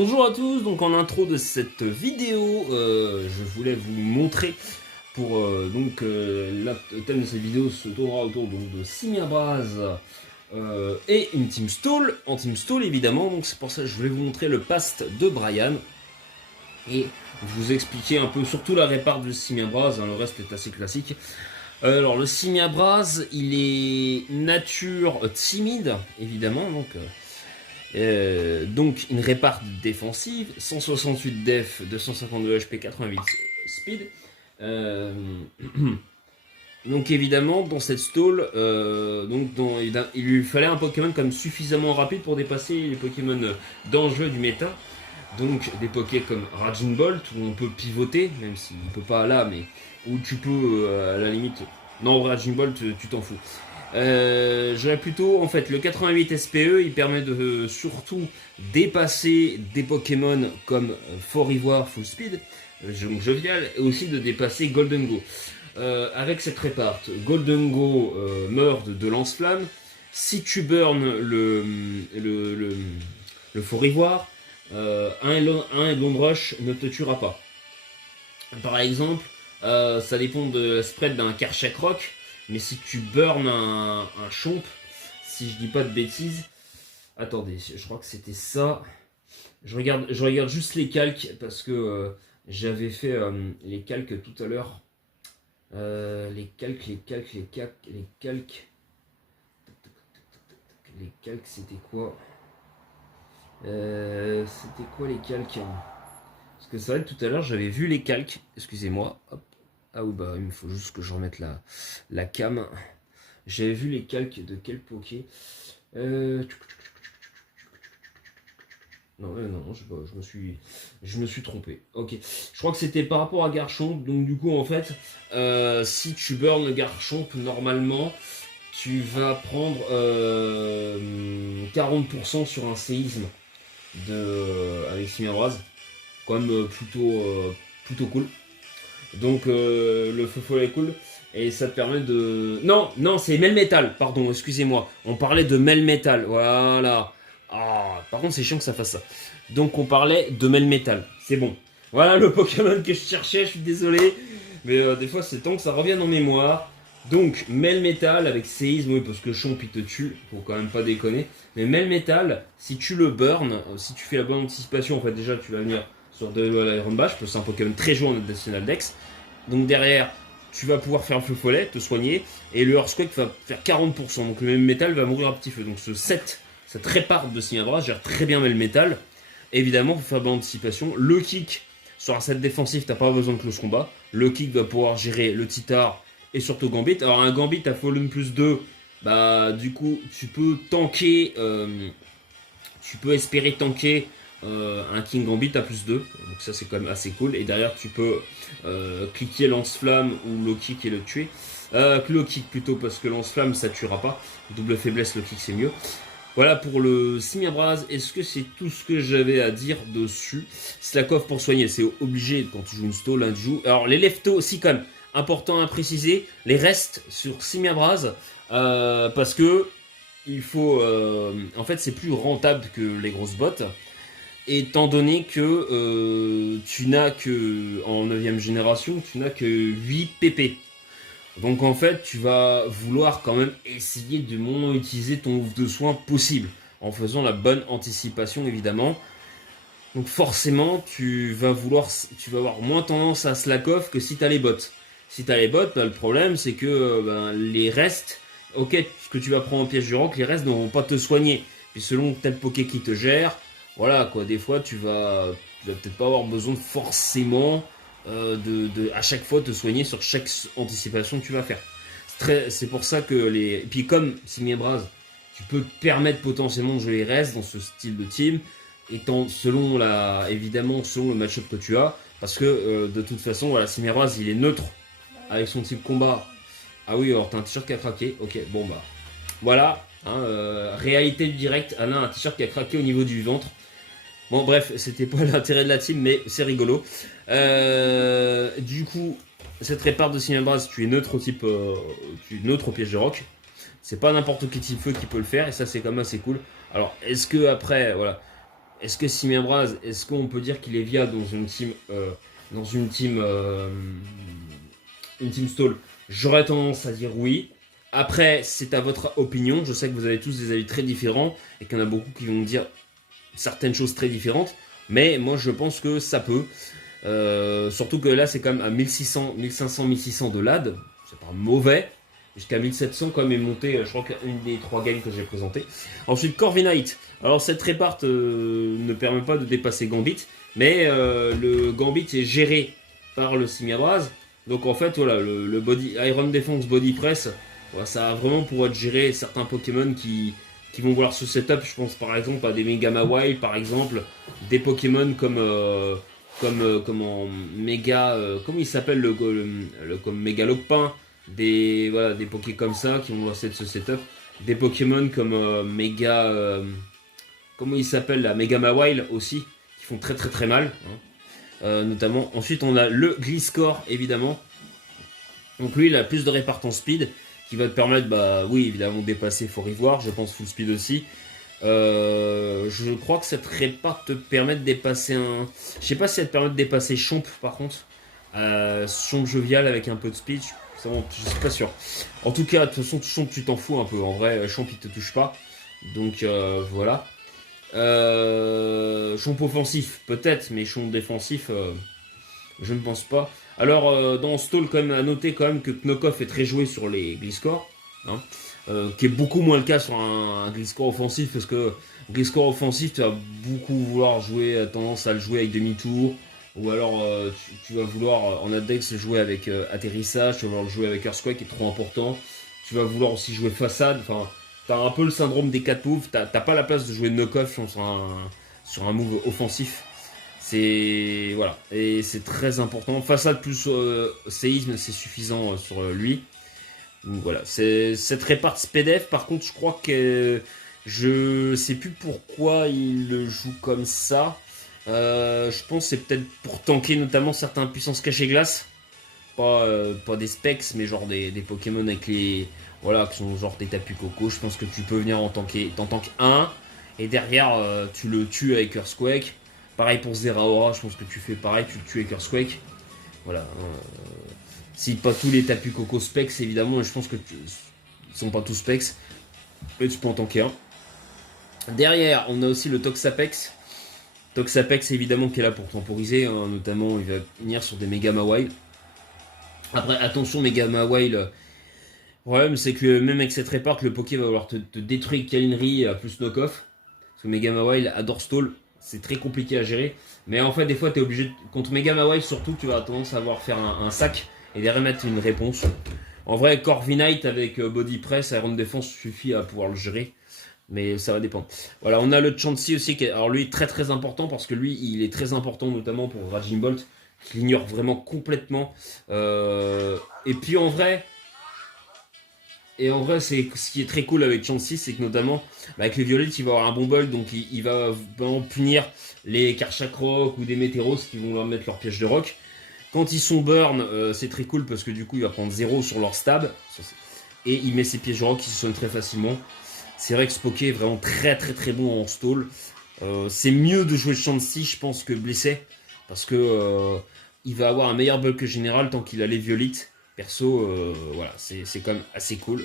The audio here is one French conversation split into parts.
Bonjour à tous, donc en intro de cette vidéo, je voulais vous montrer pour le thème de cette vidéo se tournera autour donc, de Simia Brass et une Team Stall, en Team Stall évidemment, donc c'est pour ça que je voulais vous montrer le past de Brian et vous expliquer un peu surtout la répare de Simia Brass, hein, le reste est assez classique. Alors le Simia Brass, il est nature timide évidemment, donc une répare défensive, 168 def, 252 HP, 88 speed. Donc évidemment dans cette stall, il lui fallait un Pokémon comme suffisamment rapide pour dépasser les Pokémon dangereux du méta. Donc des Poké comme Raging Bolt où on peut pivoter, même s'il ne peut pas là, mais où tu peux à la limite. Non, Raging Bolt, tu t'en fous. J'aurais plutôt, en fait, le 88 SPE, il permet de surtout dépasser des Pokémon comme Fort Ivoire Full Speed, Jovial, et aussi de dépasser Golden Go. Avec cette réparte, Golden Go meurt de lance-flamme. Si tu burn le Fort Ivoire, un Lone Rush ne te tuera pas. Par exemple, ça dépend de la spread d'un Karchak Rock. Mais si tu burn un Chomp, si je dis pas de bêtises, attendez, je crois que c'était ça. Je regarde juste les calques parce que j'avais fait les calques tout à l'heure. Les calques, c'était quoi? C'était quoi les calques? Parce que c'est vrai que tout à l'heure j'avais vu les calques. Excusez-moi. Hop. Ah oui, bah il me faut juste que je remette la cam. J'avais vu les calques de quel Poké. Non, je me suis trompé. Ok. Je crois que c'était par rapport à Garchomp. Donc du coup, en fait, si tu burn Garchomp, normalement, tu vas prendre 40% sur un séisme avec Simia Brass. Quand même plutôt cool. Donc le feu follet est cool et ça te permet de... Non, c'est Melmetal, pardon, excusez-moi. On parlait de Melmetal, voilà. Ah, par contre c'est chiant que ça fasse ça. Donc on parlait de Melmetal, c'est bon. Voilà le Pokémon que je cherchais, je suis désolé. Mais des fois c'est temps que ça revienne en mémoire. Donc Melmetal avec séisme, oui parce que Chomp il te tue, faut quand même pas déconner. Mais Melmetal, si tu le burn, si tu fais la bonne anticipation, en fait déjà tu vas venir sur de l'Iron Bash, c'est un Pokémon très joué en National Dex. Donc derrière, tu vas pouvoir faire un feu follet, te soigner, et le Earthquake va faire 40%. Donc le même métal va mourir à petit feu. Donc cette répare de Simia Brass gère très bien le métal. Évidemment, pour faire de l'anticipation, le kick sur un set défensif, t'as pas besoin de close combat. Le kick va pouvoir gérer le Titar et surtout Gambit. Alors un Gambit à Fallen plus 2, bah du coup tu peux tanker, tu peux espérer tanker un King Gambit à plus 2, donc ça c'est quand même assez cool. Et derrière tu peux cliquer lance-flamme ou low kick et le tuer. Low kick plutôt parce que lance-flamme ça tuera pas. Double faiblesse, low kick c'est mieux. Voilà pour le Simia Brass. Est-ce que c'est tout ce que j'avais à dire dessus? Slack-off pour soigner, c'est obligé quand tu joues une stall, un joue. Alors les leftos aussi quand même, important à préciser, les restes sur Simia Brass parce que il faut, en fait c'est plus rentable que les grosses bottes. Étant donné que tu n'as que, en 9ème génération, tu n'as que 8 PP. Donc en fait, tu vas vouloir quand même essayer de moins utiliser ton ouf de soin possible, en faisant la bonne anticipation évidemment. Donc forcément, tu vas avoir moins tendance à slack off que si tu as les bots. Si tu as les bots, bah, le problème c'est que les restes, ok, ce que tu vas prendre en piège du roc, les restes ne vont pas te soigner. Puis selon tel Poké qui te gère, voilà quoi, des fois tu vas peut-être pas avoir besoin forcément à chaque fois te soigner sur chaque anticipation que tu vas faire. C'est pour ça que et puis comme Simia Brass, tu peux te permettre potentiellement de jouer les restes dans ce style de team, étant évidemment selon le match-up que tu as, parce que de toute façon, voilà, Simia Brass il est neutre avec son type combat. Ah oui, alors t'as un t-shirt qui a craqué, ok, bon bah voilà, hein, réalité du direct, Alain a un t-shirt qui a craqué au niveau du ventre. Bon bref, c'était pas l'intérêt de la team, mais c'est rigolo. Du coup, cette répare de Simia Brass, tu es neutre au type, tu es neutre au piège de roc. C'est pas n'importe quel type feu qui peut le faire, et ça c'est quand même assez cool. Alors, est-ce que après, voilà, est-ce que Simien Braz, est-ce qu'on peut dire qu'il est viable dans une team stall? J'aurais tendance à dire oui. Après, c'est à votre opinion. Je sais que vous avez tous des avis très différents et qu'il y en a beaucoup qui vont dire certaines choses très différentes. Mais moi, je pense que ça peut. Surtout que là, c'est quand même à 1600, 1500, 1600 de LAD. C'est pas mauvais. Jusqu'à 1700 quand même est monté, je crois qu'une des 3 games que j'ai présentées. Ensuite, Corviknight. Alors cette réparte ne permet pas de dépasser Gambit. Mais le Gambit est géré par le Simiabraz. Donc en fait, voilà, le body, Iron Defense Body Press, voilà, ça a vraiment pour être géré certains Pokémon qui vont vouloir ce setup. Je pense par exemple à des Mega Mawile, par exemple, des Pokémon comme en Méga, comment il s'appelle comme Méga Lopin, voilà, des Poké comme ça qui vont vouloir ce setup. Des Pokémon comme comment il s'appelle, la Mega Mawile aussi, qui font très très très mal. Hein. Notamment. Ensuite, on a le Gliscor, évidemment. Donc lui, il a plus de répartance speed, qui va te permettre, bah oui, évidemment, de dépasser Fort-Ivoire, je pense full speed aussi. Je crois que cette réparte te permet de dépasser un... Je sais pas si elle te permet de dépasser Chomp, par contre. Chomp jovial avec un peu de speed, je suis pas sûr. En tout cas, de toute façon, Chomp, tu t'en fous un peu. En vrai, Chomp, il te touche pas. Donc, voilà. Chomp offensif, peut-être, mais Chomp défensif, je ne pense pas. Alors, dans Stall, quand même, à noter quand même que Knockoff est très joué sur les Gliscor, hein, qui est beaucoup moins le cas sur un Gliscor offensif, parce que Gliscor offensif, tu vas beaucoup vouloir jouer, tendance à le jouer avec demi-tour, ou alors tu vas vouloir en Adex jouer avec atterrissage, tu vas vouloir le jouer avec Earthquake, qui est trop important. Tu vas vouloir aussi jouer façade, enfin... T'as un peu le syndrome des 4 moves, t'as pas la place de jouer knock-off sur un move offensif. C'est... Voilà, et c'est très important. Façade plus séisme, c'est suffisant sur lui. Donc voilà, c'est cette réparte SPDF, par contre, je crois que je sais plus pourquoi il le joue comme ça. Je pense que c'est peut-être pour tanker notamment certains puissances cachées glace. Pas des specs, mais genre des Pokémon avec les... Voilà, qui sont genre des Tapu Koko. Je pense que tu peux venir t'en tank 1. Et derrière, tu le tues avec Earthquake. Pareil pour Zeraora, je pense que tu fais pareil, tu le tues avec Earthquake. Voilà. Si pas tous les Tapu Koko specs, évidemment, je pense que ils sont pas tous specs. Et tu peux en tanker un. Derrière, on a aussi le Toxapex. Toxapex, évidemment, qui est là pour temporiser. Hein, notamment, il va venir sur des Mega Mawile. Après, attention, Mega Mawile. Le problème, c'est que même avec cette réparte, le Poké va vouloir te détruire Kalinri à plus knock-off. Parce que Mega Mawile adore stall. C'est très compliqué à gérer. Mais en fait, des fois, tu es obligé. Contre Mega Mawile, surtout, tu vas tendance à avoir faire un sac et derrière mettre une réponse. En vrai, Corviknight avec Body Press, Iron Defense suffit à pouvoir le gérer. Mais ça va dépendre. Voilà, on a le Chansey aussi. Alors lui, très très important parce que lui, il est très important notamment pour Raging Bolt. Qui l'ignore vraiment complètement. Et puis en vrai. Et en vrai, c'est ce qui est très cool avec Chansey, c'est que notamment, avec les violettes, il va avoir un bon bol, donc il va vraiment punir les Karchak Rock ou des Météros qui vont leur mettre leur piège de rock. Quand ils sont burn, c'est très cool parce que du coup, il va prendre 0 sur leur stab. Et il met ses pièges de rock qui se sonnent très facilement. C'est vrai que ce Poké est vraiment très très très bon en stall. C'est mieux de jouer Chansey, je pense, que Blessé. Parce que il va avoir un meilleur bulk général tant qu'il a les violettes. Perso, voilà, c'est quand même assez cool.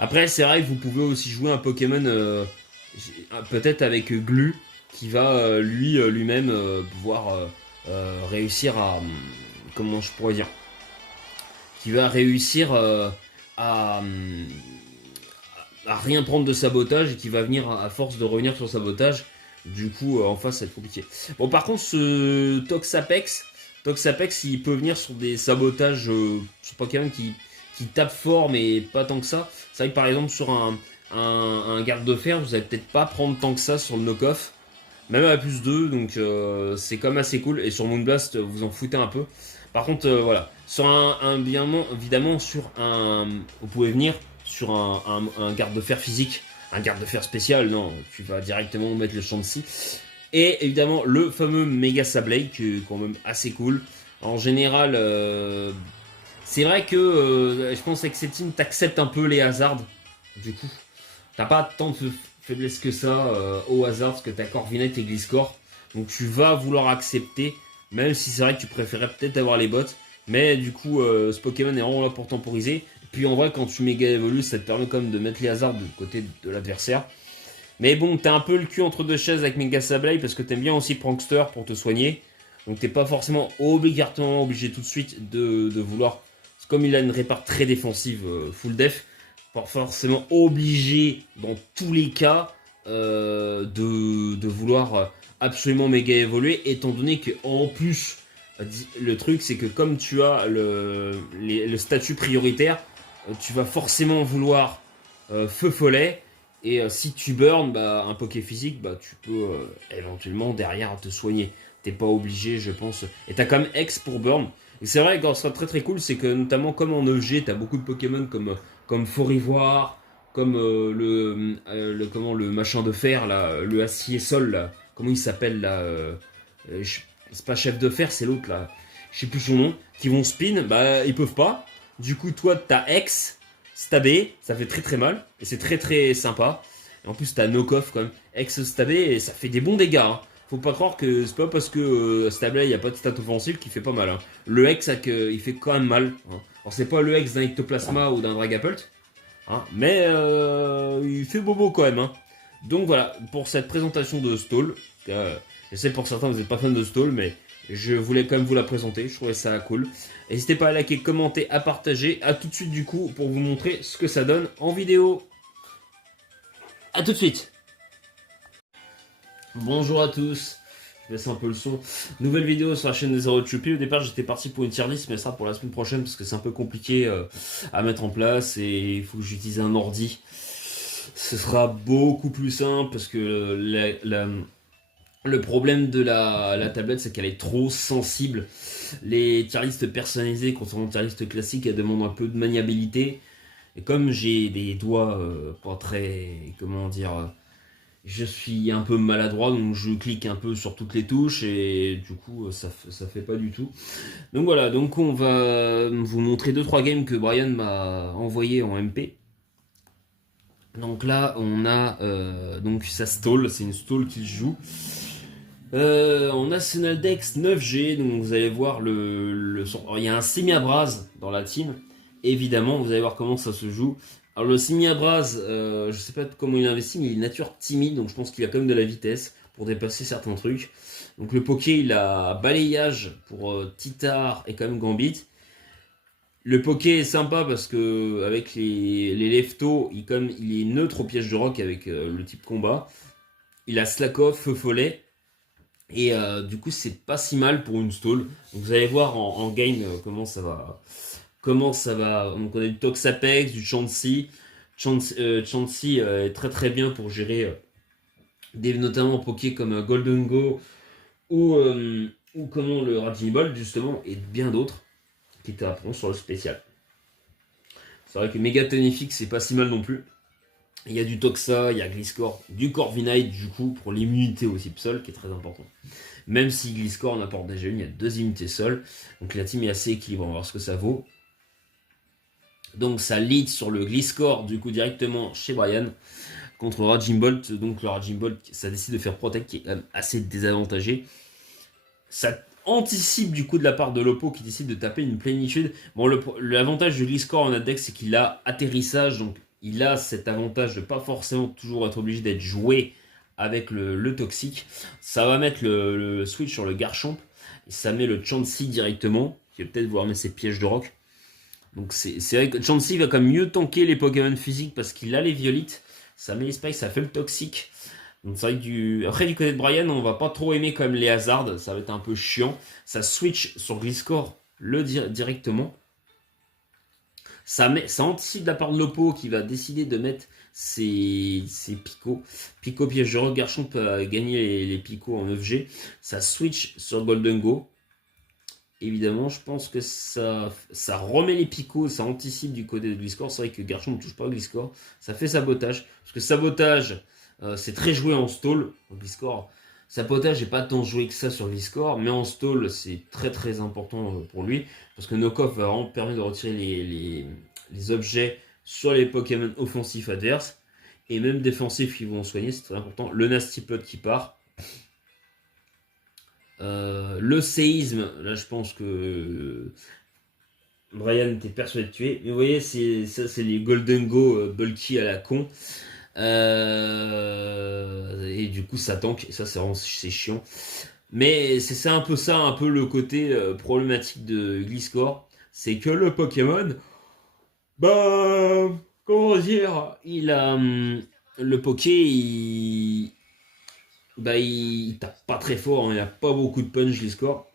Après, c'est vrai que vous pouvez aussi jouer un Pokémon peut-être avec Glu qui va lui-même pouvoir réussir à... comment je pourrais dire, qui va réussir à rien prendre de sabotage et qui va venir à force de revenir sur sabotage. Du coup, en face, ça va être compliqué. Bon, par contre, ce Toxapex, il peut venir sur des sabotages sur Pokémon qui tape fort, mais pas tant que ça. C'est vrai que par exemple, sur un garde de fer, vous allez peut-être pas prendre tant que ça sur le knock-off. Même à plus 2, donc c'est quand même assez cool. Et sur Moonblast, vous en foutez un peu. Par contre, voilà. Sur évidemment, sur un. Vous pouvez venir sur un garde de fer physique. Un garde de fer spécial, non, tu vas directement mettre le Chansey. Et évidemment, le fameux Mega Sableye, qui est quand même assez cool. En général, c'est vrai que je pense que cette team t'accepte un peu les hasards. Du coup, t'as pas tant de faiblesse que ça au hasard, parce que tu as Corviknight et Gliscor. Donc tu vas vouloir accepter, même si c'est vrai que tu préférais peut-être avoir les bots. Mais du coup, ce Pokémon est vraiment là pour temporiser. Puis en vrai, quand tu méga évolues, ça te permet quand même de mettre les hasards de côté de l'adversaire. Mais bon, t'as un peu le cul entre deux chaises avec Mega Sableye parce que t'aimes bien aussi Prankster pour te soigner. Donc t'es pas forcément obligatoirement obligé tout de suite de vouloir. Comme il a une répar très défensive, full def, pas forcément obligé dans tous les cas de vouloir absolument méga évoluer, étant donné que en plus, le truc c'est que comme tu as le statut prioritaire, tu vas forcément vouloir feu follet. Et si tu burn un Poké physique, tu peux éventuellement derrière te soigner. T'es pas obligé, je pense. Et t'as quand même X pour burn. Et c'est vrai que ce sera très très cool, c'est que notamment comme en EG, t'as beaucoup de Pokémon comme Fort-Ivoire, comme le machin de fer, là, le acier sol, là. Comment il s'appelle là c'est pas chef de fer, c'est l'autre là. Je sais plus son nom. Qui vont spin, ils peuvent pas. Du coup, toi, t'as X. Stabé, ça fait très très mal, et c'est très très sympa. Et en plus, t'as knock-off quand même, ex-stabé, et ça fait des bons dégâts. Hein. Faut pas croire que c'est pas parce que stabé, il n'y a pas de stat offensive qui fait pas mal. Hein. Le ex, il fait quand même mal. Hein. Alors, c'est pas le ex d'un ectoplasma ou d'un dragapult, hein, mais il fait bobo quand même. Hein. Donc voilà, pour cette présentation de Stall, je sais pour certains vous n'êtes pas fan de Stall, mais je voulais quand même vous la présenter, je trouvais ça cool. N'hésitez pas à liker, commenter, à partager. A tout de suite du coup pour vous montrer ce que ça donne en vidéo. A tout de suite. Bonjour à tous. Je laisse un peu le son. Nouvelle vidéo sur la chaîne des Zero Chupi. Au départ j'étais parti pour une tier list, mais ça sera pour la semaine prochaine parce que c'est un peu compliqué à mettre en place et il faut que j'utilise un ordi. Ce sera beaucoup plus simple parce que le problème de la tablette, c'est qu'elle est trop sensible. Les tier lists personnalisées, contrairement aux tier lists classiques, elles demandent un peu de maniabilité. Et comme j'ai des doigts pas très... Comment dire... je suis un peu maladroit, donc je clique un peu sur toutes les touches et du coup, ça fait pas du tout. Donc voilà, donc on va vous montrer 2-3 games que Brian m'a envoyé en MP. Donc là, on a... donc ça stall, c'est une stall qui joue. En National Dex 9G, donc vous allez voir il y a un semi-abrase dans la team. Évidemment, vous allez voir comment ça se joue. Alors le semi-abrase, je sais pas comment il investit, mais il est nature timide, donc je pense qu'il a quand même de la vitesse pour dépasser certains trucs. Donc le Poké, il a balayage pour Titar et quand même Gambit. Le Poké est sympa parce que avec les leftos, il est neutre au piège de rock avec le type combat. Il a Slack Off, Feu Follet. Et du coup, c'est pas si mal pour une stall. Donc, vous allez voir en game comment ça va. Comment ça va. Donc, on a du Toxapex, du Chansey. Chansey est très très bien pour gérer notamment Poké comme Golden Go ou comment le Raging Ball, justement, et bien d'autres qui étaient à prendre sur le spécial. C'est vrai que Mega Tonifique, c'est pas si mal non plus. Il y a du Toxa, il y a Gliscor, du Corviknight du coup pour l'immunité aussi sol qui est très important. Même si Gliscor en apporte déjà une, il y a 2 unités sol. Donc la team est assez équilibrée, on va voir ce que ça vaut. Donc ça lead sur le Gliscor du coup directement chez Brian contre Raging Bolt. Donc le Raging Bolt, ça décide de faire Protect qui est quand même assez désavantagé. Ça anticipe du coup de la part de l'Oppo qui décide de taper une plénitude. Bon, l'avantage du Gliscor en Adex c'est qu'il a atterrissage, donc il a cet avantage de pas forcément toujours être obligé d'être joué avec le toxique. Ça va mettre le switch sur le Garchomp et ça met le Chansey directement, qui va peut-être vouloir mettre ses pièges de rock. Donc c'est vrai que Chansey va quand même mieux tanker les Pokémon physiques parce qu'il a les violites. Ça met les spikes, ça fait le toxique. Donc c'est vrai que après du côté de Brian, on va pas trop aimer quand même les hazards, ça va être un peu chiant. Ça switch sur Gliscor directement. Ça anticipe de la part de l'Oppo qui va décider de mettre ses picots. Pico piège de rock, Garchomp peut gagner les picots en 9G. Ça switch sur Golden Go. Évidemment, je pense que ça remet les picots, ça anticipe du côté de Gliscor. C'est vrai que Garchomp ne touche pas au Gliscor. Ça fait sabotage. Parce que sabotage, c'est très joué en stall. Gliscor, sabotage n'est pas tant joué que ça sur Gliscor, mais en stall, c'est très très important pour lui. Parce que knock-off va vraiment permettre de retirer les objets sur les Pokémon offensifs adverses. et même défensifs, ils vont soigner, c'est très important. Le Nasty Plot qui part. Le séisme, là je pense que Brian était persuadé de tuer. Mais vous voyez, c'est les Golden Go bulky à la con. Et du coup ça tank, et ça c'est chiant. Mais c'est un peu ça, un peu le côté problématique de Gliscor. C'est que le Pokémon, bah, comment dire, il a le Poké, il tape pas très fort, hein, il a pas beaucoup de punch Gliscor.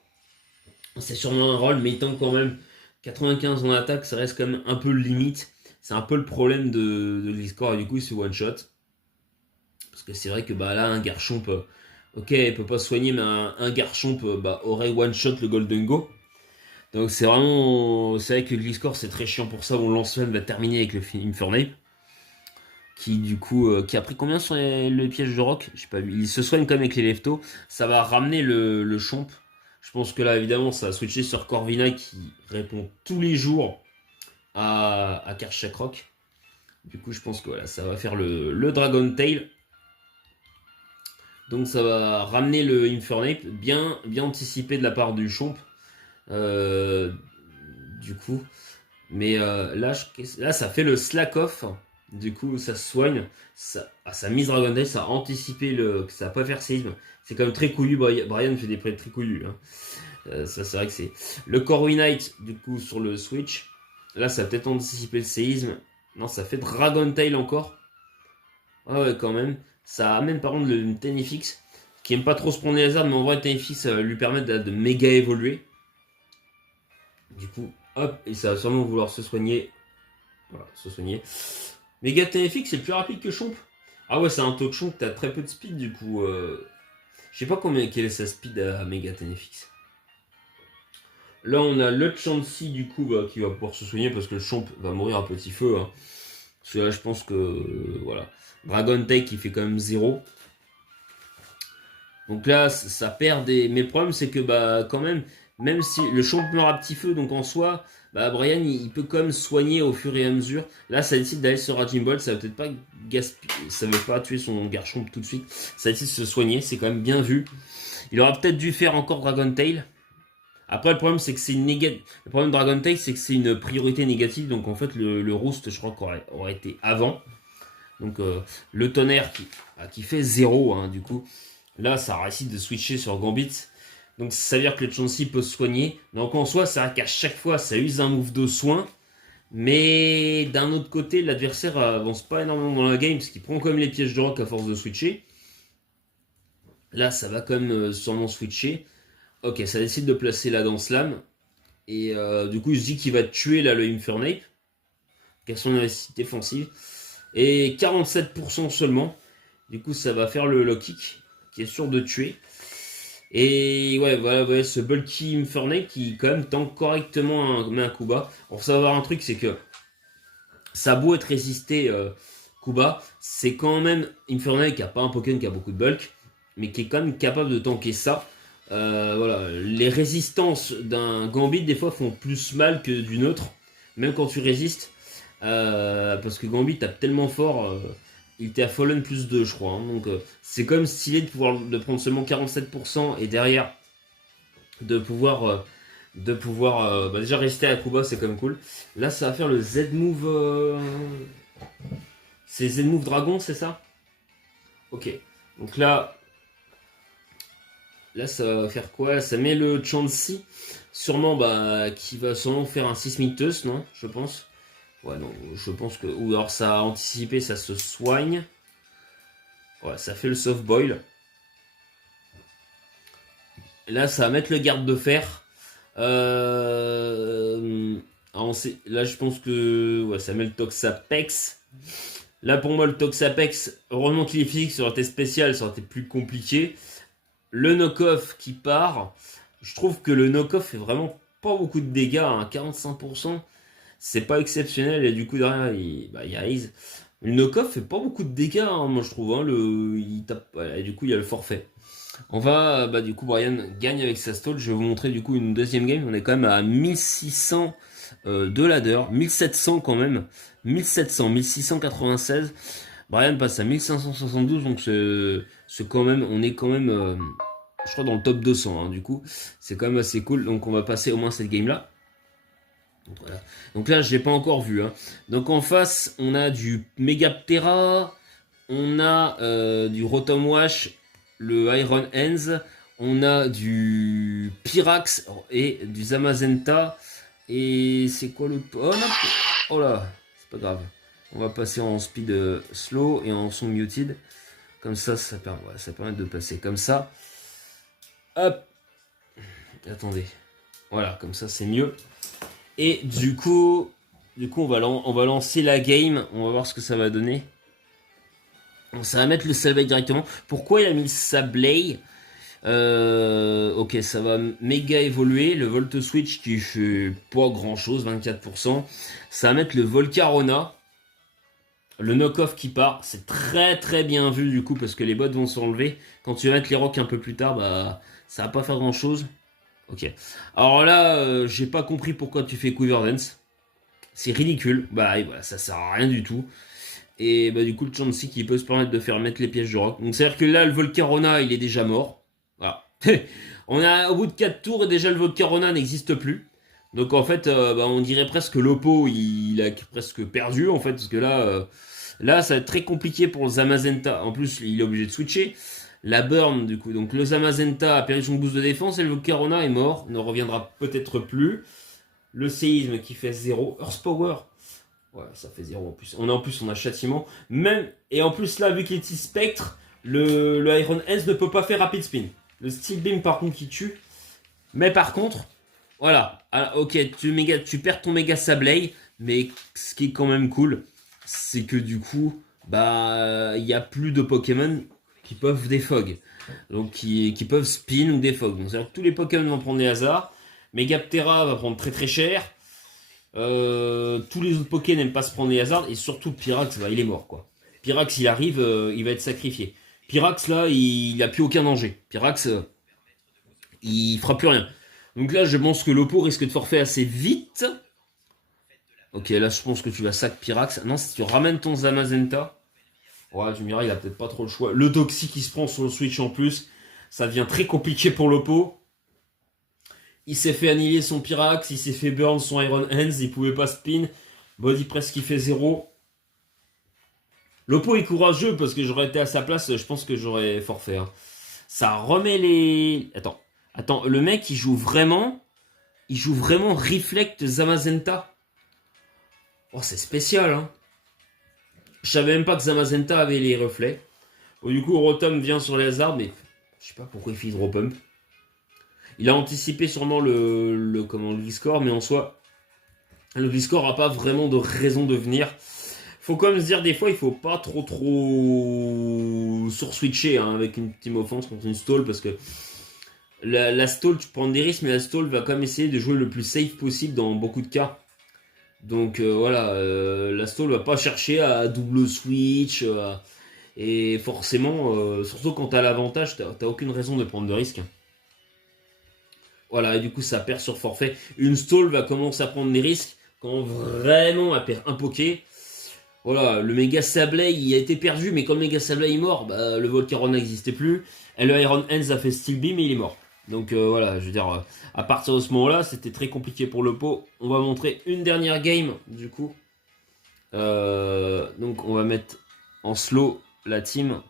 C'est sûrement un rôle, mais il tente quand même 95 en attaque, ça reste quand même un peu le limite. C'est un peu le problème de Gliscor, et du coup, c'est one shot. Parce que c'est vrai que bah, là, un Garchomp, ok, il peut pas soigner, mais un Garchomp aurait one shot le Golden Go. Donc c'est vrai que Gliscor, c'est très chiant pour ça. Mon lance-flamme va terminer avec le Infernape. Qui du coup, qui a pris combien sur le piège de rock? Je sais pas vu. Il se soigne quand même avec les leftos. Ça va ramener le Chomp. Je pense que là, évidemment, ça va switcher sur Corvina qui répond tous les jours à Karchak Rock. Du coup, je pense que voilà, ça va faire le Dragon Tail. Donc ça va ramener le Infernape, bien anticipé de la part du Chomp. Du coup. Mais là, ça fait le slack off. Du coup, ça se soigne. Ça mise Dragon Tail, ça a anticipé que ça va pas faire séisme. C'est quand même très couillu. Brian fait des prêts très couillus. Hein. Ça, c'est vrai que c'est. Le Corviknight, du coup, sur le Switch. Là, ça a peut-être anticipé le séisme. Non, ça fait Dragon Tail encore. Ah ouais, quand même. Ça amène par contre le Tenefix, qui aime pas trop se prendre les hasards, mais en vrai, Tenefix, ça va lui permettre de méga évoluer. Du coup, hop, et ça va sûrement vouloir se soigner. Voilà, se soigner. Méga Tenefix, c'est plus rapide que Chomp. Ah ouais, c'est un taux de Chomp, t'as très peu de speed du coup. Je sais pas quelle est sa speed à Méga Tenefix. Là, on a le Chansey du coup qui va pouvoir se soigner parce que le Chomp va mourir à petit feu. Hein. Parce que là, je pense que. Voilà. Dragon Tail qui fait quand même 0. Donc là, ça perd des. Mais le problème, c'est que quand même si le Chomp meurt à petit feu, donc en soi, Brian il peut quand même soigner au fur et à mesure. Là, ça décide d'aller sur Raging Ball, ça va peut-être pas gaspiller, ça veut pas tuer son Garchomp tout de suite. Ça décide de se soigner, c'est quand même bien vu. Il aurait peut-être dû faire encore Dragon Tail. Après, le problème, c'est que c'est une Le problème de Dragon Tail, c'est que c'est une priorité négative. Donc, en fait, le Roost, je crois qu'aurait été avant. Donc, le tonnerre qui fait 0, hein, du coup. Là, ça réussi de switcher sur Gambit. Donc, ça veut dire que le Chansey peut se soigner. Donc, en soi, c'est vrai qu'à chaque fois, ça use un move de soin. Mais d'un autre côté, l'adversaire avance pas énormément dans la game. Parce qu'il prend quand même les pièges de rock à force de switcher. Là, ça va quand même sûrement switcher. Ok, ça décide de placer la dans Slam. Et du coup, il se dit qu'il va tuer là, le Infernape. Quelle son efficacité défensive. Et 47% seulement. Du coup, ça va faire le low kick, qui est sûr de tuer. Et ouais, voilà, ce bulky Infernape qui, quand même, tank correctement met un coup bas. Alors, faut savoir un truc, c'est que ça a beau être résisté coup bas, c'est quand même Infernape qui a pas un Pokémon qui a beaucoup de bulk, mais qui est quand même capable de tanker ça. Voilà, les résistances d'un Gambit des fois font plus mal que d'une autre, même quand tu résistes, parce que Gambit tape tellement fort, il était à Fallen plus 2 je crois, hein, donc c'est quand même stylé de prendre seulement 47% et derrière de pouvoir déjà rester à Kuba, c'est quand même cool. Là ça va faire le Z-Move, c'est Z-Move Dragon, c'est ça? Ok, donc là ça va faire quoi? Ça met le Chansey, sûrement qui va sûrement faire un Sismitos, non? Je pense. Ouais, non, je pense que. Ou alors ça a anticipé, ça se soigne. Ouais, ça fait le soft boil. Là, ça va mettre le garde de fer. Là, je pense que. Ouais, ça met le Toxapex. Là, pour moi, le Toxapex, heureusement qu'il est physique, ça aurait été spécial, ça aurait été plus compliqué. Le knock-off qui part, je trouve que le knock-off fait vraiment pas beaucoup de dégâts, hein, 45%, c'est pas exceptionnel, et du coup derrière il y a Ace. Le knock-off fait pas beaucoup de dégâts, hein, moi je trouve, hein, il tape, voilà, et du coup il y a le forfait. On va, du coup Brian gagne avec sa stall, je vais vous montrer du coup une deuxième game, on est quand même à 1600 de ladder, 1700 quand même, 1700, 1696. Brian passe à 1572, donc c'est quand même, on est quand même, je crois, dans le top 200, hein, du coup. C'est quand même assez cool. Donc on va passer au moins cette game-là. Donc, voilà. Donc là, je l'ai pas encore vu, hein. Donc en face, on a du Megaptera, on a du Rotom Wash, le Iron Hands, on a du Pyrax et du Zamazenta. Et c'est quoi le... Oh non. Oh là, c'est pas grave. On va passer en speed slow et en son muted. Comme ça permet, voilà, ça permet de passer comme ça. Hop. Attendez. Voilà, comme ça c'est mieux. Et on va lancer la game. On va voir ce que ça va donner. Ça va mettre le Sableye directement. Pourquoi il a mis le Sableye? Ok, ça va méga évoluer. Le Volt Switch qui fait pas grand chose, 24%. Ça va mettre le Volcarona. Le knock-off qui part. C'est très très bien vu du coup parce que les bots vont s'enlever. Quand tu vas mettre les rocks un peu plus tard, bah ça va pas faire grand chose. Ok. Alors là, j'ai pas compris pourquoi tu fais Quiver Dance. C'est ridicule. Bah et voilà, ça sert à rien du tout. Et bah du coup le Chansey qui peut se permettre de faire mettre les pièges de rock. Donc c'est à dire que là le Volcarona il est déjà mort. Voilà. On a au bout de 4 tours et déjà le Volcarona n'existe plus. Donc en fait bah, on dirait presque que l'Oppo il a presque perdu en fait. Parce que là ça va être très compliqué pour le Zamazenta. En plus il est obligé de switcher. La burn du coup. Donc le Zamazenta a perdu son boost de défense et le Volcarona est mort. Ne reviendra peut-être plus. Le séisme qui fait 0. Earth Power. Ouais, ça fait 0 en plus. On a châtiment. Même, et en plus là, vu qu'il est spectre, le Iron Hands ne peut pas faire rapid spin. Le Steel Beam par contre qui tue. Mais par contre, voilà. Alors, ok, tu perds ton méga Sableye. Mais ce qui est quand même cool, c'est que du coup, bah, il n'y a plus de Pokémon qui peuvent défog. Donc qui peuvent spin ou défog. Donc c'est-à-dire que tous les Pokémon vont prendre des hasards. Megaptera va prendre très très cher. Tous les autres Poké n'aiment pas se prendre des hasards et surtout Pyrax, bah, il est mort quoi. Pyrax il arrive, il va être sacrifié. Pyrax là, il a plus aucun danger. Pyrax, il fera plus rien. Donc là, je pense que l'Oppo risque de forfait assez vite. Ok, là je pense que tu vas sac Pyrax. Non, si tu ramènes ton Zamazenta, ouais, tu me diras, il a peut-être pas trop le choix. Le Toxi qui se prend sur le Switch en plus, ça devient très compliqué pour l'Oppo. Il s'est fait annihiler son Pyrax, il s'est fait burn son Iron Hands, il pouvait pas spin. Body Press qui fait 0. L'Oppo est courageux parce que j'aurais été à sa place, je pense que j'aurais forfait, hein. Ça remet les... Attends, le mec il joue vraiment... Il joue vraiment Reflect Zamazenta. Oh, c'est spécial, hein. Je savais même pas que Zamazenta avait les reflets. Bon, du coup, Rotom vient sur les hasards, mais je sais pas pourquoi il fait Hydropump. Il a anticipé sûrement le Gliscor, mais en soi, le Gliscor a pas vraiment de raison de venir. Faut quand même se dire des fois, il faut pas trop sur-switcher hein, avec une team offense contre une stall, parce que la stall, tu prends des risques, mais la stall va quand même essayer de jouer le plus safe possible dans beaucoup de cas. Donc voilà, la stall va pas chercher à double switch, et forcément, surtout quand t'as l'avantage, t'as aucune raison de prendre de risque. Voilà, et du coup ça perd sur forfait. Une stall va commencer à prendre des risques quand vraiment elle perd un poké. Voilà, le méga Sableye il a été perdu, mais quand le méga Sableye est mort, bah, le Volcarona n'existait plus. Et le Iron Hands a fait Steel Beam et il est mort. Donc voilà, je veux dire, à partir de ce moment-là, c'était très compliqué pour le pot. On va montrer une dernière game, du coup. Donc on va mettre en slow la team.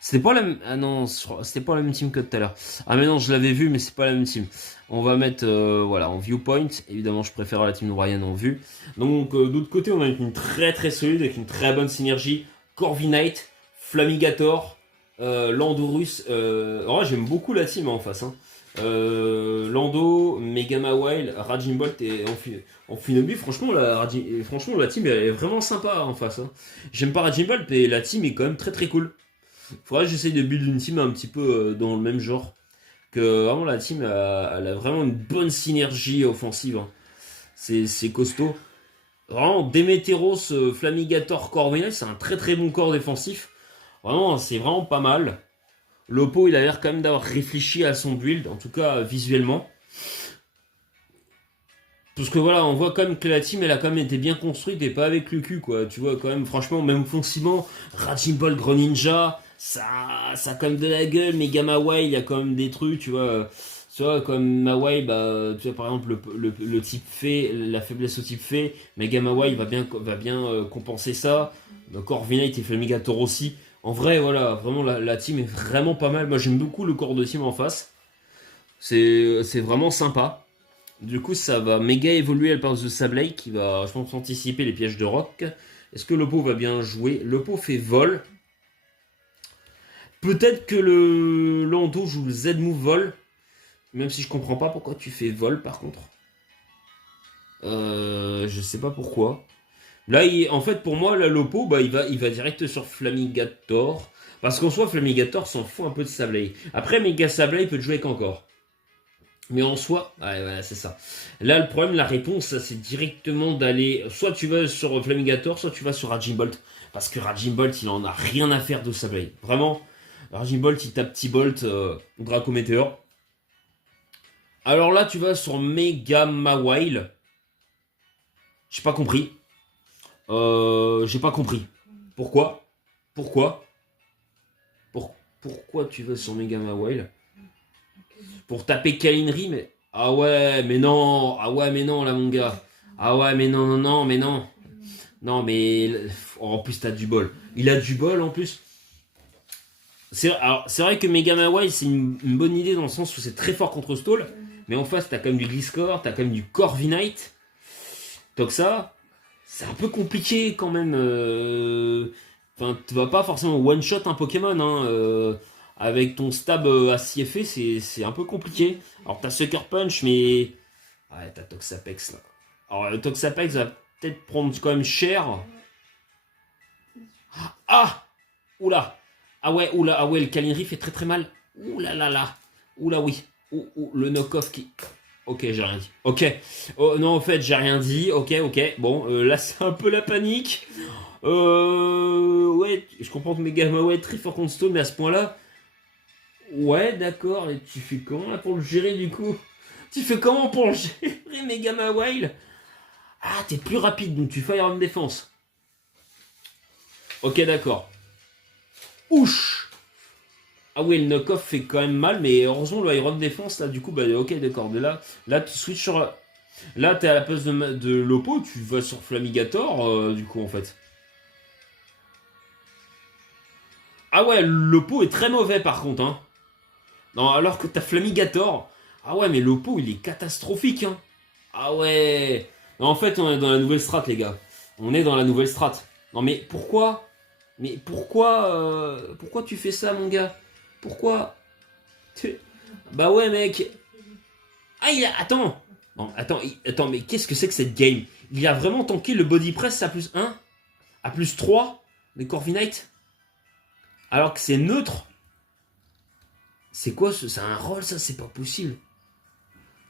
C'était pas la même... Ah non, c'était pas la même team que tout à l'heure. Ah mais non, je l'avais vu, mais c'est pas la même team. On va mettre, voilà, en viewpoint. Évidemment, je préfère la team de Ryan en vue. Donc, d'autre côté, on a une très très solide, avec une très bonne synergie. Corviknight, Flamigator, Landorus. En vrai, j'aime beaucoup la team en face. Hein. Lando, Megamawild, Raging Bolt et Amphinobi. Franchement, la team elle est vraiment sympa en face. Hein. J'aime pas Raging Bolt, mais la team est quand même très très cool. Faudrait que j'essaye de build une team un petit peu dans le même genre. Que vraiment la team elle a vraiment une bonne synergie offensive. Hein. C'est costaud. Vraiment, Demeteros, Flamigator, Corviknight, c'est un très très bon corps défensif. Vraiment, c'est vraiment pas mal. L'Oppo, il a l'air quand même d'avoir réfléchi à son build, en tout cas visuellement. Parce que voilà, on voit quand même que la team, elle a quand même été bien construite et pas avec le cul, quoi. Tu vois, quand même, franchement, même offensivement, Raging Ball, Greninja, ça a quand même de la gueule, mais Gamma Wild, il y a quand même des trucs, tu vois. Tu vois, comme Mawai, bah, tu vois, par exemple, le type fait, la faiblesse au type fait, mais Gamma Wild va bien compenser ça. Donc, Corviknight et Flamigator aussi. En vrai, voilà, vraiment, la team est vraiment pas mal. Moi, j'aime beaucoup le corps de team en face. C'est vraiment sympa. Du coup, ça va méga évoluer. Elle parle de Sableye qui va, je pense, anticiper les pièges de rock. Est-ce que Lopo va bien jouer? Lopo fait vol. Peut-être que le Lando joue le Z-move vol. Même si je comprends pas pourquoi tu fais vol par contre. Je sais pas pourquoi. Là, en fait, pour moi, la Lopo, bah, il va direct sur Flamigator. Parce qu'en soi, Flamigator s'en fout un peu de Sableye. Après, Mega Sableye peut te jouer qu'encore. Mais en soi, ouais, voilà, c'est ça. Là, le problème, la réponse, ça, c'est directement d'aller. Soit tu vas sur Flamigator, soit tu vas sur Raging Bolt. Parce que Raging Bolt, il en a rien à faire de Sableye. Vraiment, Raging Bolt, il tape Petit Bolt, Draco Meteor. Alors là, tu vas sur Mega Mawile. J'ai pas compris. J'ai pas compris. Pourquoi? Pourquoi? Pourquoi tu vas sur Mega Mawile? Pour taper Kalinri, mais. Ah ouais, mais non. Ah ouais, mais non, là, mon gars. Ah ouais, mais non, non, non, mais non. Non, mais. Oh, en plus, t'as du bol. Il a du bol en plus. C'est vrai que Mega Mawile, c'est une bonne idée dans le sens où c'est très fort contre Stall. Mais en face, t'as quand même du Gliscor, t'as quand même du Corviknight. Donc ça, c'est un peu compliqué quand même. Enfin, tu vas pas forcément one-shot un Pokémon. Hein, avec ton stab à effets, c'est un peu compliqué. Alors t'as Sucker Punch, mais... Ouais, t'as Toxapex là. Alors le Toxapex va peut-être prendre quand même cher. Ah! Oula! Ah ouais, oula, ah ouais, le Kalinri fait très très mal. Oula là là. Oula oui. Le knock-off qui... Ok, j'ai rien dit. Ok. Oh, non, en fait, j'ai rien dit. Ok, ok. Bon, là, c'est un peu la panique. Ouais, je comprends que Megama ouais, est très fort contre Stone, mais à ce point-là... Ouais, d'accord. Et tu fais comment là pour le gérer, du coup? Tu fais comment pour le gérer, Megama Wild? Ah, t'es plus rapide, donc tu Fire en défense. Ok, d'accord. Ouch! Ah oui, le knock-off fait quand même mal, mais heureusement, le Iron Défense, là, du coup, bah, ok, d'accord. Mais là, tu switches sur... Là, t'es à la place de Lopo, tu vas sur Flamigator, du coup, en fait. Ah ouais, Lopo est très mauvais, par contre, hein. Non, alors que t'as Flamigator... Ah ouais, mais Lopo, il est catastrophique, hein. Ah ouais... Non, en fait, on est dans la nouvelle strat, les gars. On est dans la nouvelle strat. Non, mais pourquoi? Mais pourquoi tu fais ça, mon gars? Pourquoi? Bah ouais, mec. Ah, il a... Attends. Non, attends, mais qu'est-ce que c'est que cette game? Il a vraiment tanké le body press à plus 1, à plus 3, les Corviknight, alors que c'est neutre. C'est quoi ce... C'est un roll, ça? C'est pas possible.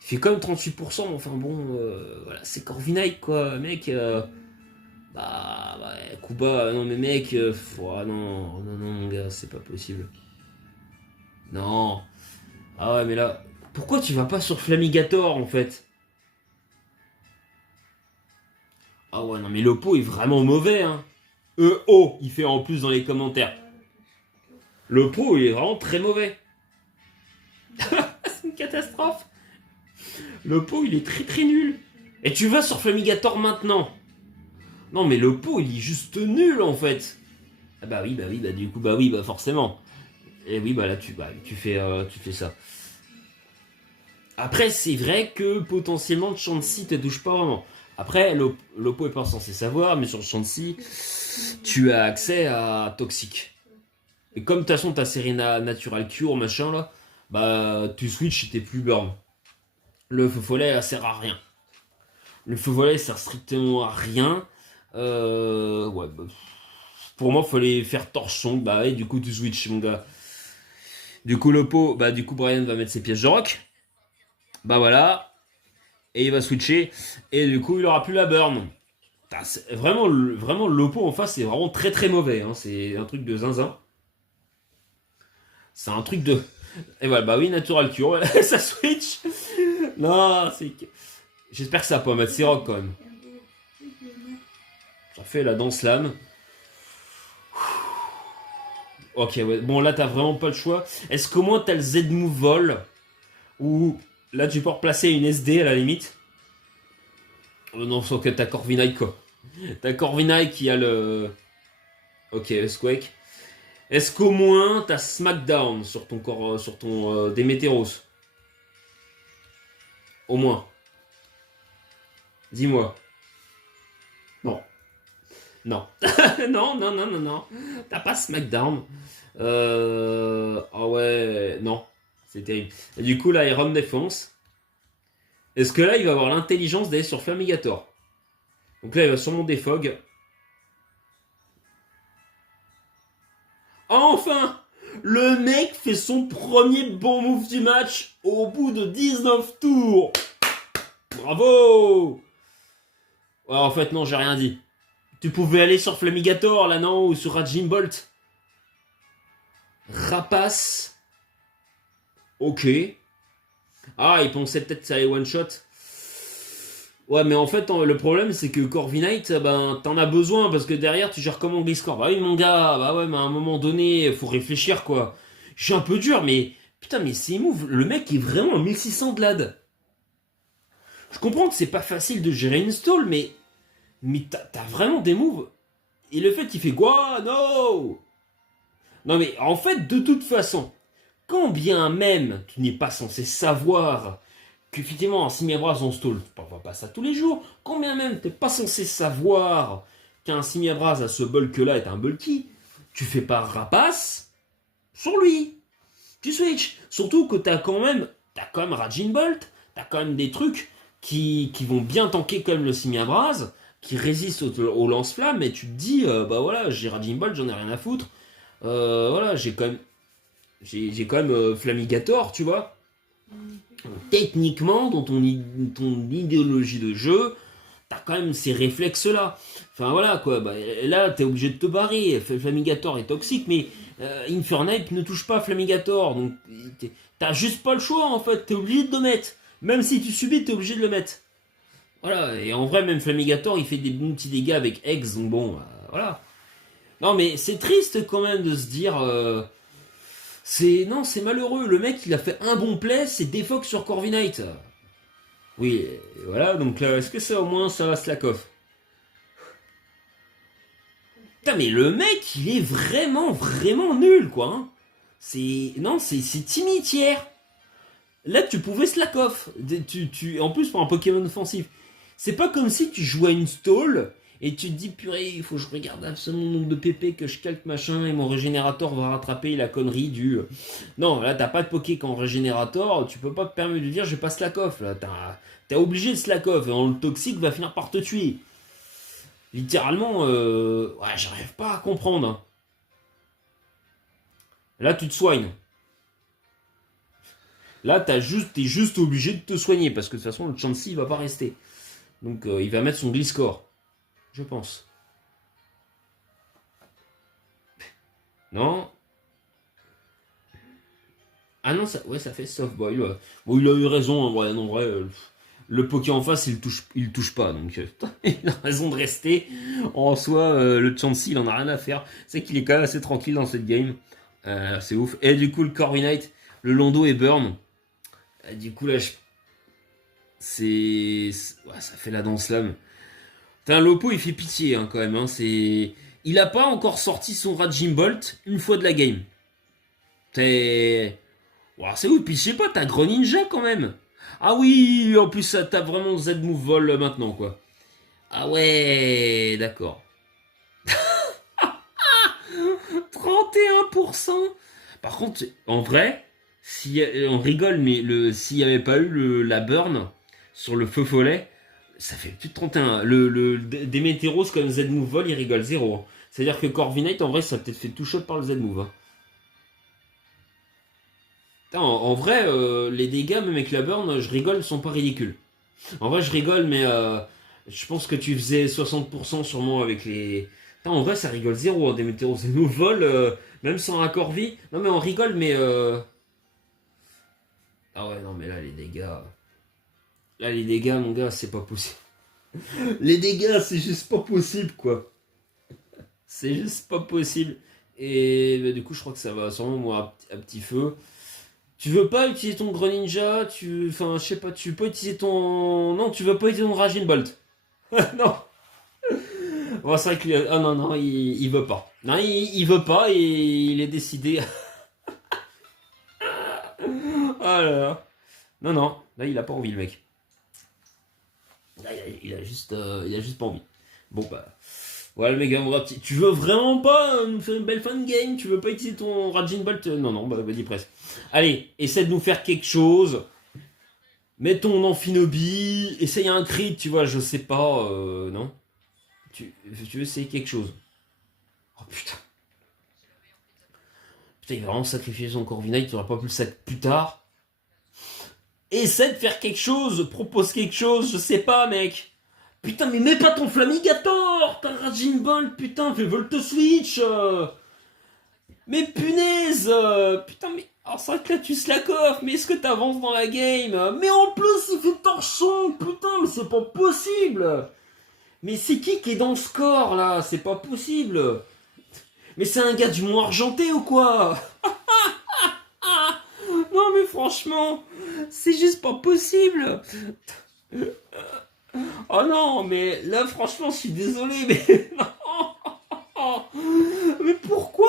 Il fait comme 38%, mais enfin bon, voilà, c'est Corviknight, quoi, mec. Bah, ouais, Kuba, non mais mec, non, non, non, mon gars, c'est pas possible. Non. Ah ouais, mais là, pourquoi tu vas pas sur Flamigator, en fait? Ah ouais, non, mais le pot est vraiment mauvais, hein. Oh, il fait en plus dans les commentaires. Le pot, il est vraiment très mauvais. C'est une catastrophe. Le pot, il est très très nul. Et tu vas sur Flamigator maintenant. Non, mais le pot, il est juste nul, en fait. Ah bah oui, bah du coup, bah oui, bah forcément. Et oui, bah là, tu fais ça. Après, c'est vrai que potentiellement, Chansey te touche pas vraiment. Après, l'Oppo est pas censé savoir, mais sur Chansey, tu as accès à Toxic. Et comme de toute façon, t'as Serena Natural Cure, machin là, bah tu switch et t'es plus burn. Le feu follet, ça sert à rien. Le feu follet sert strictement à rien. Ouais, bah, pour moi, fallait faire torchon. Bah ouais, du coup, tu switch, mon gars. Du coup, l'Oppo, bah du coup, Brian va mettre ses pièces de rock. Bah voilà. Et il va switcher. Et du coup, il aura plus la burn. Vraiment, l'Oppo en face, c'est vraiment très très mauvais. Hein. C'est un truc de zinzin. C'est un truc de. Et voilà, bah oui, Natural Cure, ça switch. Non, J'espère que ça va pas mettre ses rocs quand même. Ça fait la danse lame. Ok, ouais. Bon, là, t'as vraiment pas le choix. Est-ce qu'au moins t'as le Z-Move vol? Ou là, tu peux replacer une SD à la limite? Non, sauf que t'as Corviknight quoi. T'as Corviknight qui a le. Ok, Squake. Est-ce qu'au moins t'as SmackDown sur ton corps, sur ton Demeteros? Au moins. Dis-moi. Non. Non. Non, non, non, non, non. T'as pas SmackDown. Ah ouais, non. C'est terrible. Et du coup, là, Iron défonce. Est-ce que là, il va avoir l'intelligence d'aller sur Flamigator? Donc là, il va sûrement défog. Enfin! Le mec fait son premier bon move du match au bout de 19 tours. Bravo! Ouais, en fait, non, j'ai rien dit. Tu pouvais aller sur Flamigator, là, non? Ou sur Raging Bolt. Rapace. Ok. Ah, il pensait peut-être que ça allait one-shot. Ouais, mais en fait, le problème, c'est que Corviknight, ben, t'en as besoin, parce que derrière, tu gères comment Gliscor. Bah oui, mon gars, bah ouais, mais à un moment donné, faut réfléchir, quoi. Je suis un peu dur, mais... Putain, mais c'est move. Le mec est vraiment à 1600 de lad. Je comprends que c'est pas facile de gérer une stall, mais... Mais t'as vraiment des moves. Et le fait, il fait quoi? Non! Non, mais en fait, de toute façon, quand bien même tu n'es pas censé savoir qu'effectivement un Simiabras en stall, tu ne vois pas ça tous les jours, quand bien même tu n'es pas censé savoir qu'un Simiabras à ce bulk-là est un bulky, tu fais pas rapace sur lui. Tu switch. Surtout que t'as quand même Raging Bolt, t'as quand même des trucs qui vont bien tanker comme le Simiabras, qui résistent au lance-flamme, et tu te dis, bah voilà, j'ai Raging Bolt, j'en ai rien à foutre. Voilà, j'ai quand même Flamigator, tu vois. Techniquement, dans ton idéologie de jeu, t'as quand même ces réflexes-là. Enfin voilà quoi, bah, là t'es obligé de te barrer. Flamigator est toxique, mais Infernape ne touche pas Flamigator, donc t'as juste pas le choix en fait, t'es obligé de le mettre. Même si tu subis, t'es obligé de le mettre. Voilà, et en vrai, même Flamigator, il fait des bons petits dégâts avec Eggs, donc bon, voilà. Non mais c'est triste quand même de se dire... Non, c'est malheureux. Le mec, il a fait un bon play, c'est défoque sur Corviknight. Oui, voilà, donc là, est-ce que ça au moins ça va slack off? Putain, mais le mec, il est vraiment, vraiment nul, quoi. Hein. Non, c'est timitière. Là, tu pouvais slack off. En plus, pour un Pokémon offensif. C'est pas comme si tu jouais à une stall et tu te dis, purée, il faut que je regarde absolument le nombre de PP que je calque machin et mon régénérateur va rattraper la connerie du. Non, là, t'as pas de Poké qu'en régénérateur, tu peux pas te permettre de dire, je vais pas slack off. Là, t'es obligé de slack off et le toxique va finir par te tuer. Littéralement, ouais, j'arrive pas à comprendre. Hein. Là, tu te soignes. Là, t'es juste obligé de te soigner parce que de toute façon, le Chansey il va pas rester. Donc, il va mettre son Gliscor. Je pense. Non. Ah non, ouais, ça fait soft boil. Ouais. Bon, il a eu raison. En vrai, non, vrai, le Poké en face, il touche pas. Donc, il a raison de rester. En soi, le Chansey, il en a rien à faire. C'est qu'il est quand même assez tranquille dans cette game. C'est ouf. Et du coup, le Corviknight, le Londo et Burn. Du coup, là, ouais, ça fait la danse lame. Putain, Lopo, il fait pitié hein, quand même. Hein, il a pas encore sorti son Raging Bolt une fois de la game. Ouais, c'est ouf. Puis je sais pas, t'as Greninja quand même. Ah oui, en plus, t'as vraiment Z-Move Vol maintenant, quoi. Ah ouais, d'accord. 31%. Par contre, en vrai, si on rigole, mais s'il n'y avait pas eu la burn sur le feu follet, ça fait plus de 31. Demeteros comme Z-Move Vol, il rigole zéro. Hein. C'est-à-dire que Corviknight, en vrai, ça a peut-être fait tout shot par le Z-Move. Hein. Putain, en vrai, les dégâts, même avec la burn, je rigole, sont pas ridicules. En vrai, je rigole, mais je pense que tu faisais 60% sûrement avec les... Putain, en vrai, ça rigole zéro, hein, Demeteros Z-Move Vol, même sans raccord vie. Non, mais on rigole, mais... Ah ouais, non, mais là, les dégâts... Là, les dégâts, mon gars, c'est pas possible. Les dégâts, c'est juste pas possible, quoi. C'est juste pas possible. Et bah, du coup, je crois que ça va sûrement moi à petit feu. Tu veux pas utiliser ton Greninja, enfin, je sais pas, tu veux pas utiliser ton... Non, tu veux pas utiliser ton Raging Bolt. Non. Bon, c'est vrai que lui... Ah non, non, il veut pas. Non, il veut pas et il est décidé. Ah là là. Non, non, là, il a pas envie, le mec. Là, il a juste pas envie. Bon, bah... Voilà, le méga Murati. Tu veux vraiment pas nous faire une belle fin de game? Tu veux pas utiliser ton Raging Bolt? Non, non, bah vas-y, presque. Allez, essaie de nous faire quelque chose. Mets ton Amphinobi. Essaye un crit, tu vois, je sais pas. Non. Tu veux essayer quelque chose? Oh putain. Putain, il va vraiment sacrifier son Corviknight, tu auras pas pu le sac plus tard. Essaie de faire quelque chose, propose quelque chose, je sais pas, mec. Putain, mais mets pas ton Flamigator. T'as Raging Bolt, putain, fais Volt Switch. Mais punaise. Putain, mais... Alors c'est vrai que là tu slack off, mais est-ce que t'avances dans la game? Mais en plus il fait torchon, putain, mais c'est pas possible. Mais c'est qui est dans le score là? C'est pas possible. Mais c'est un gars du Mont Argenté ou quoi? Non mais franchement, c'est juste pas possible. Oh non, mais là franchement je suis désolé, mais non. Mais pourquoi?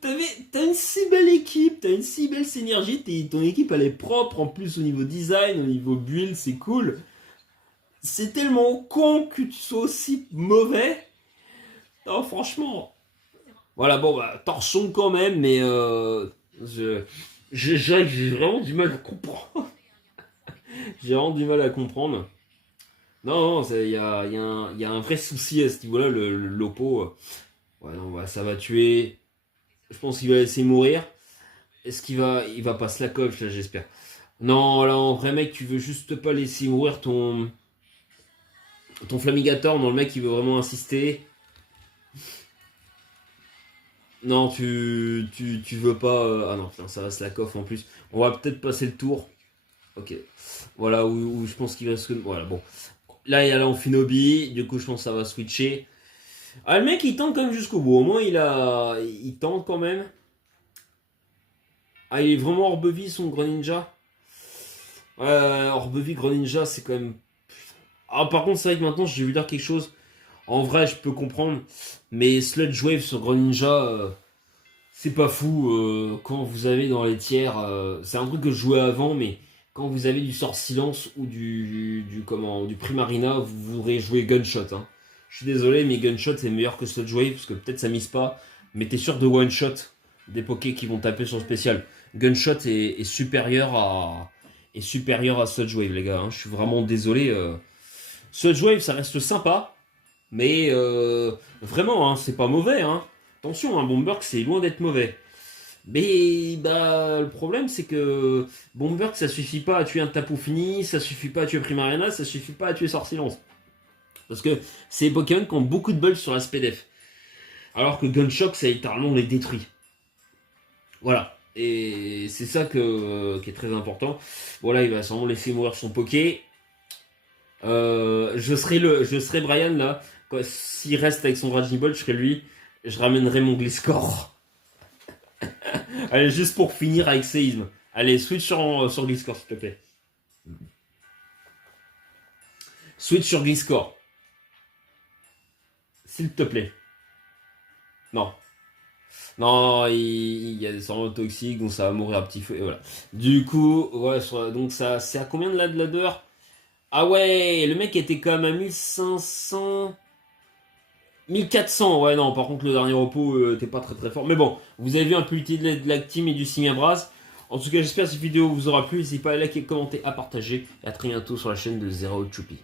T'as une si belle équipe, t'as une si belle synergie, ton équipe elle est propre en plus au niveau design, au niveau build, c'est cool. C'est tellement con que tu sois aussi mauvais. Non, franchement. Voilà, bon, bah, torchon quand même, mais j'ai vraiment du mal à comprendre. J'ai vraiment du mal à comprendre. Non, non, y a un vrai souci à ce niveau-là, le Lopo. Ouais, non, bah, ça va tuer. Je pense qu'il va laisser mourir. Est-ce il va pas se la coche là, j'espère. Non, là, en vrai, mec, tu veux juste pas laisser mourir ton Flamigator. Non, le mec, il veut vraiment insister. Non, tu veux pas. Ah non, putain, ça va se la coffre en plus. On va peut-être passer le tour. Ok. Voilà, où je pense qu'il va se. Voilà, bon. Là, il y a l'Amphinobi. Du coup, je pense que ça va switcher. Ah, le mec, il tente quand même jusqu'au bout. Au moins, il tente quand même. Ah, il est vraiment Orbevis, son Greninja. Orbevis, Greninja, c'est quand même. Ah, par contre, c'est vrai que maintenant, j'ai vu dire quelque chose. En vrai, je peux comprendre. Mais Sludge Wave sur Greninja, c'est pas fou. Quand vous avez dans les tiers. C'est un truc que je jouais avant, mais quand vous avez du sort silence ou du Primarina, vous voudrez jouer Gunshot. Hein. Je suis désolé, mais Gunshot c'est meilleur que Sludge Wave, parce que peut-être ça mise pas. Mais t'es sûr de one-shot des pokés qui vont taper sur le spécial. Gunshot est supérieur à Sludge Wave, les gars. Hein. Je suis vraiment désolé. Sludge Wave, ça reste sympa. Mais vraiment, hein, c'est pas mauvais. Hein. Attention, un Bomberg, c'est loin d'être mauvais. Mais bah, le problème, c'est que Bomberg, ça suffit pas à tuer un Tapu Fini, ça suffit pas à tuer Primarina, ça suffit pas à tuer Sortilance. Parce que c'est des Pokémon qui ont beaucoup de bugs sur l'aspect def. Alors que Gunshock, ça littéralement les détruit. Voilà. Et c'est ça qui est très important. Voilà, il va sûrement laisser mourir son Poké. Je serai Brian là. S'il reste avec son Raging Ball, je serai lui. Je ramènerai mon Gliscor. Allez, juste pour finir avec séisme. Allez, switch sur Gliscor, s'il te plaît. Switch sur Gliscor. S'il te plaît. Non. Non, il y a des sorts toxiques, donc ça va mourir à petit feu. Et voilà. Du coup, ouais, donc ça, c'est à combien de ladder? Ah ouais, le mec était quand même à 1500... 1400, ouais, non, par contre, le dernier repos était pas très très fort. Mais bon, vous avez vu un peu l'utilité de la team et du Simiabras. En tout cas, j'espère que cette vidéo vous aura plu. N'hésitez pas à liker, commenter, à partager. Et à très bientôt sur la chaîne de Zero Choupi.